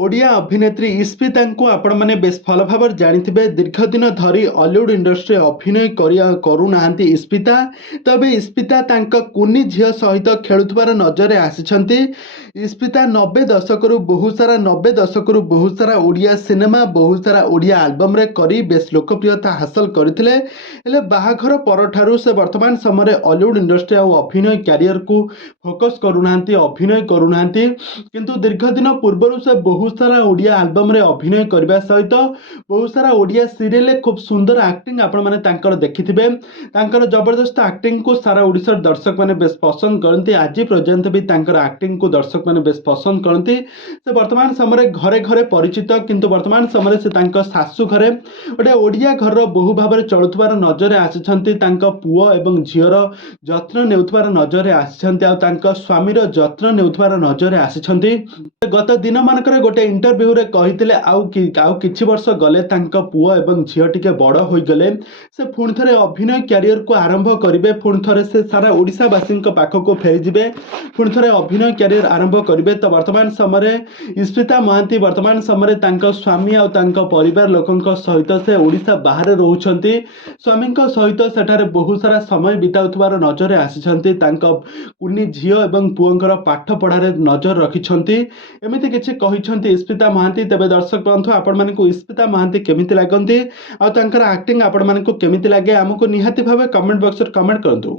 ओडिया अभिनेत्री इस्पिता को आपण मैंने बेस भल भाव जानी दीर्घ दिन धरी हॉलीवुड इंडस्ट्री अभिनय करूना इस्पिता तबे इस्पिता कुनी झील सहित खेलुवार नजर आसी। इस्पिता 90 दशक बहुत सारा बहुत सारा ओडिया सिनेमा बहुत सारा ओडिया आल्बम रे करी बेस लोकप्रियता हासिल करते बाहाघर पर से वर्तमान समय हॉलीवुड इंडस्ट्री अभिनय क्यारियर को फोकस करूना अभिनय करूना किंतु दीर्घ दिन पूर्व से बहुत सारा ओडिया आल्बम रे अभिनय करने सहित बहुत सारा ओडिया सीरियल खूब सुंदर एक्टिंग आपण माने तांकर देखिथिबे। तांकर जबरदस्त एक्टिंग को सारा ओडिसा दर्शक माने बेस पसंद करती। आज पर्यंत भी तांकर एक्टिंग को दर्शक माने बेस पसंद करती। से वर्तमान समय घरे घरे परिचित किंतु वर्तमान समय से तांकर सासु घरे गोटे ओडिया घर बहु भाव में चलुवार नजर आसी। पुओ एवं झीर जत्न नेउथवार नजर आसी। स्वामीर जत्न नेउथवार नजर आसी। गत दिन मानकर गोटे इंटरव्यू रे कहिथिले आउ किछि वर्ष गले तांका पुओ एवं झियो टिके बड़ होई गले से पुणी थरे अभिनय क्यारियर को आरंभ करिवे। पुणी थरे से सारा ओडिसावासी पाखक को फेरी जिवे। पुणी थरे अभिनय क्यारियर आरंभ करिवे। तो वर्तमान समय इस्पिता महांती वर्तमान समय तांका स्वामी आ तांका परिवार लोकंक सहित से ओडिसा बाहर रहउछंती। स्वामींक सहित सेठारे बहुत सारा समय बिताउथवार नजर आसीछंती। तांका कुनी झियो एवं पुओंकर पाठ पढ़ारे नजर रखिछंती। एमिति किछि कहिछंती इस्पिता महांती। तेबे दर्शक बंधु आपण मानकु इस्पिता महांती केमिति लागंती आ तांकर एक्टिंग आपण मानकु केमिति लागे आमको निहाती भावे कमेंट बॉक्स रे कमेंट करंतु।